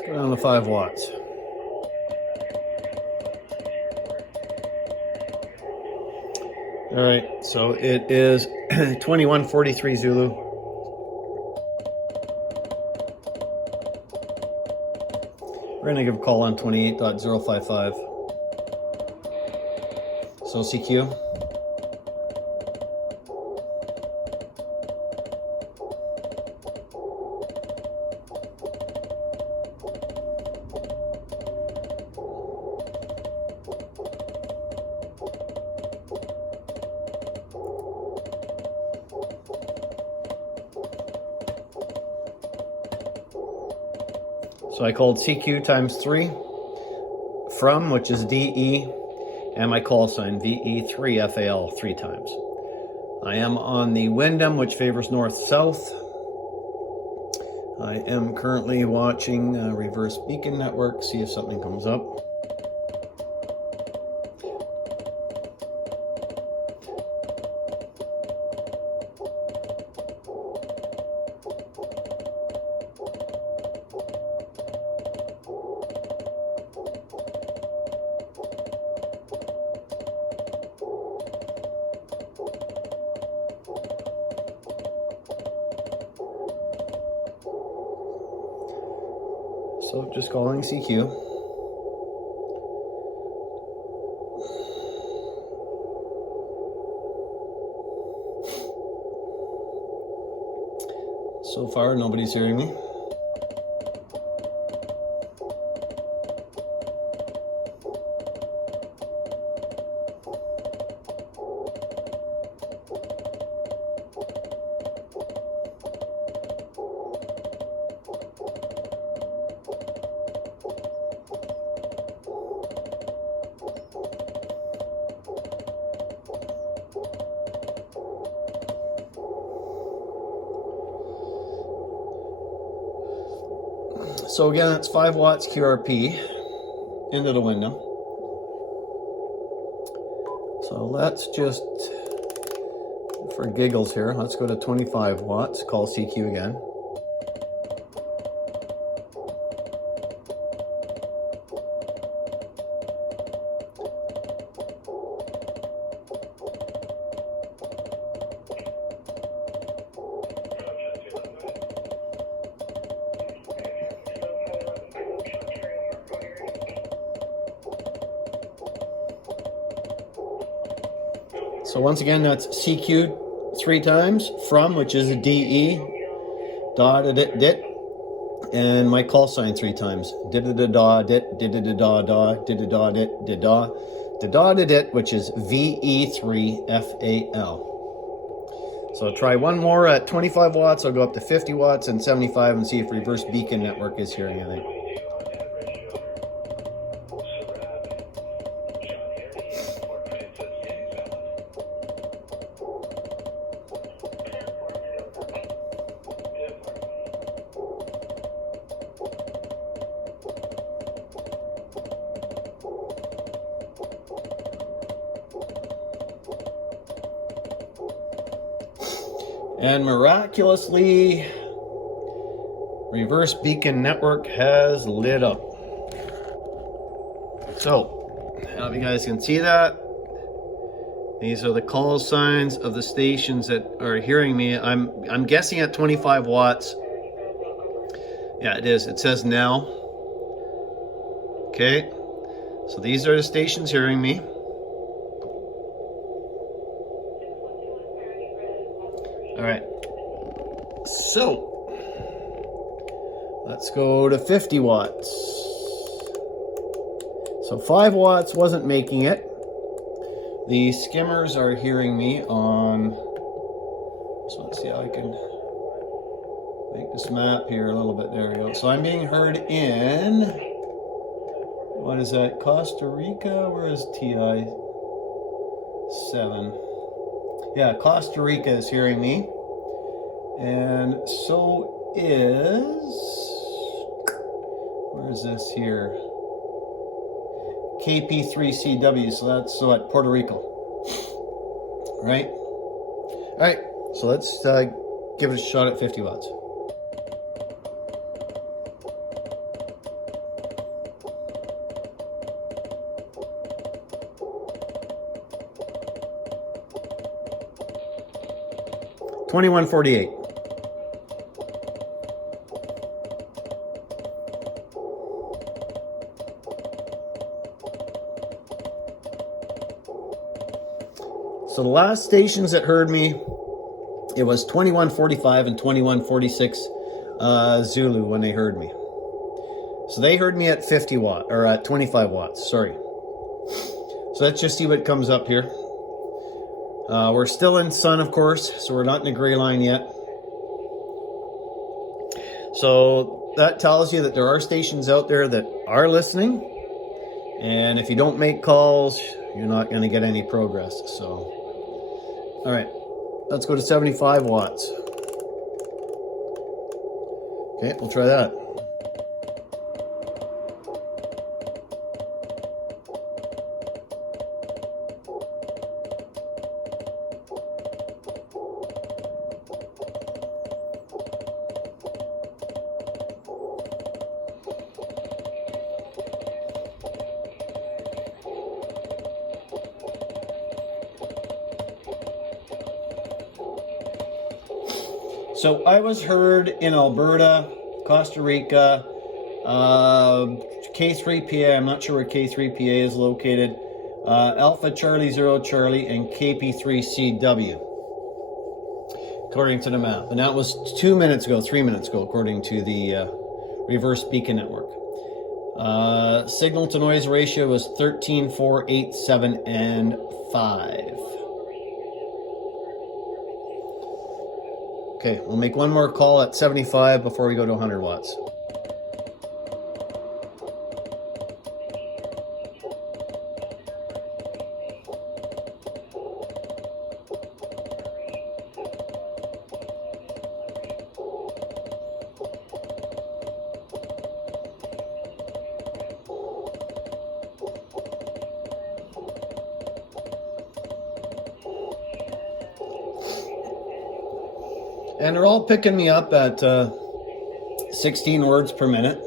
Let's go down to 5 watts. All right, so it is 2143 Zulu. We're gonna give a call on 28.055. So CQ. So I called CQ times 3 from, which is DE, and my call sign VE3FAL 3 times. I am on the Wyndham, which favors north-south. I am currently watching reverse beacon network, see if something comes up. So just calling CQ. So far, nobody's hearing me. So again, it's 5 watts QRP into the Wyndham. So let's just, for giggles here, let's go to 25 watts, call CQ again. So once again, that's CQ 3 times from, which is a DE, dit, and my call sign 3 times. Dit-da-da-da, dit-da-da-da-da, dit-da-da, dit, which is VE3FAL. So I'll try one more at 25 watts. I'll go up to 50 watts and 75 and see if reverse beacon network is hearing anything. And miraculously, reverse beacon network has lit up. So, I hope you guys can see that. These are the call signs of the stations that are hearing me. I'm guessing at 25 watts. Yeah, it is. It says now. Okay. So these are the stations hearing me. All right, so let's go to 50 watts. So 5 watts wasn't making it. The skimmers are hearing me on, so let's see how I can make this map here a little bit. There we go. So I'm being heard in, what is that, Costa Rica? Where is TI 7? Yeah, Costa Rica is hearing me, and so is, where is this here? KP3CW, so that's what, Puerto Rico. All right, so let's give it a shot at 50 watts. 2148. So the last stations that heard me, it was 2145 and 2146 Zulu when they heard me. So they heard me at 50 watt, or at 25 watts, sorry. So let's just see what comes up here. We're still in sun, of course, so we're not in the gray line yet. So that tells you that there are stations out there that are listening. And if you don't make calls, you're not going to get any progress. So, all right, let's go to 75 watts. Okay, we'll try that. So I was heard in Alberta, Costa Rica, K3PA, I'm not sure where K3PA is located, Alpha Charlie Zero Charlie, and KP3CW, according to the map. And that was 3 minutes ago, according to the reverse beacon network. Signal to noise ratio was 13, 4, 8, 7, and 5. Okay, we'll make one more call at 75 before we go to 100 watts. And they're all picking me up at 16 words per minute.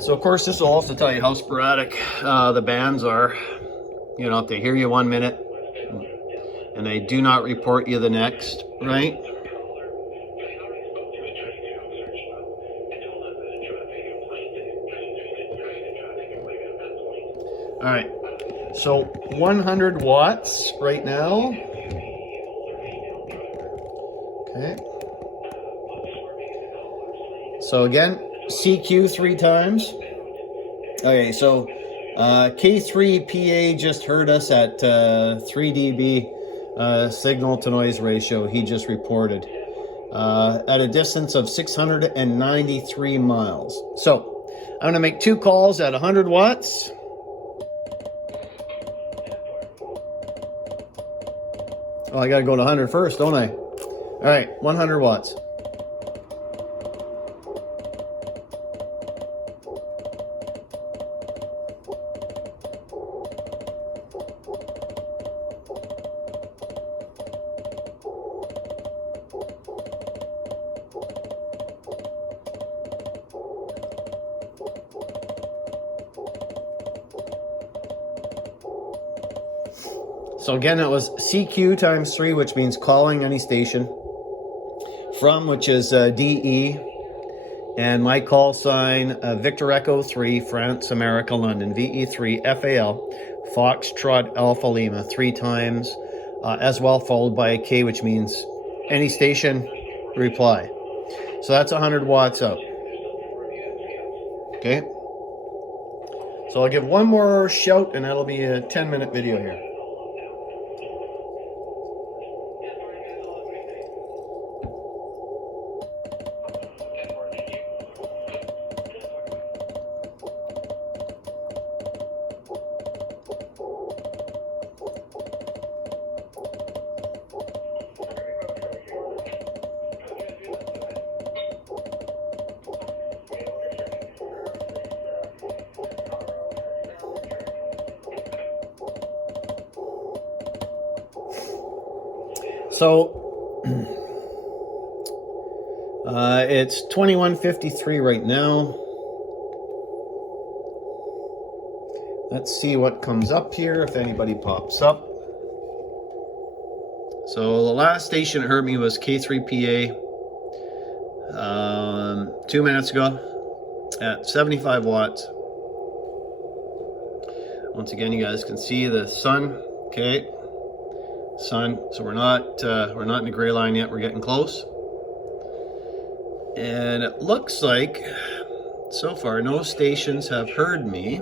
So of course this will also tell you how sporadic the bands are. You know, if they hear you 1 minute and they do not report you the next, right? All right. So 100 watts right now. Okay. So again, CQ 3 times. Okay, so K3PA just heard us at 3 dB signal to noise ratio. He just reported at a distance of 693 miles. So I'm going to make 2 calls at 100 watts. Oh, I got to go to 100 first, don't I? All right, 100 watts. So again, it was CQ times 3, which means calling any station. From, which is DE. And my call sign, Victor Echo 3, France, America, London, VE3, FAL, Foxtrot Alpha Lima, 3 times, as well, followed by a K, which means any station, reply. So that's 100 watts out. Okay. So I'll give one more shout, and that'll be a 10-minute video here. So it's 21:53 right now. Let's see what comes up here, if anybody pops up. So the last station that heard me was K3PA 2 minutes ago at 75 watts. Once again, you guys can see the sun. Okay, sun. So we're not in the gray line yet. We're getting close. And it looks like so far no stations have heard me.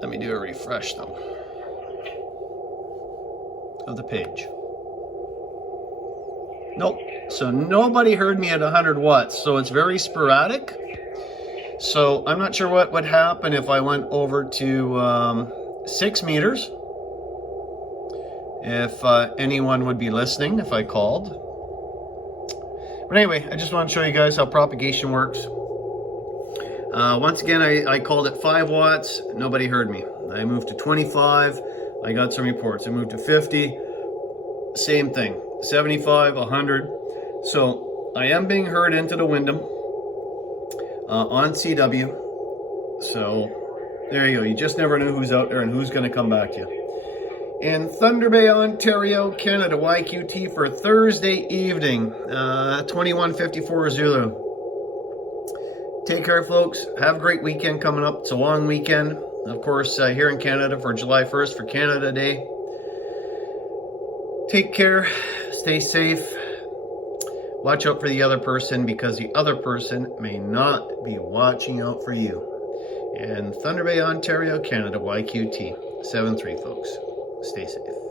Let me do a refresh though of the page. Nope. So nobody heard me at 100 watts. So it's very sporadic. So I'm not sure what would happen if I went over to 6 meters. If anyone would be listening if I called. But anyway, I just want to show you guys how propagation works. Once again, I called it 5 watts. Nobody heard me. I moved to 25. I got some reports. I moved to 50. Same thing. 75, 100. So I am being heard into the Wyndham on CW. So there you go. You just never know who's out there and who's going to come back to you. In Thunder Bay, Ontario, Canada, YQT for Thursday evening, 21:54 Zulu. Take care, folks. Have a great weekend coming up. It's a long weekend. Of course, here in Canada for July 1st for Canada Day. Take care. Stay safe. Watch out for the other person because the other person may not be watching out for you. And Thunder Bay, Ontario, Canada, YQT 73, folks. Stay safe.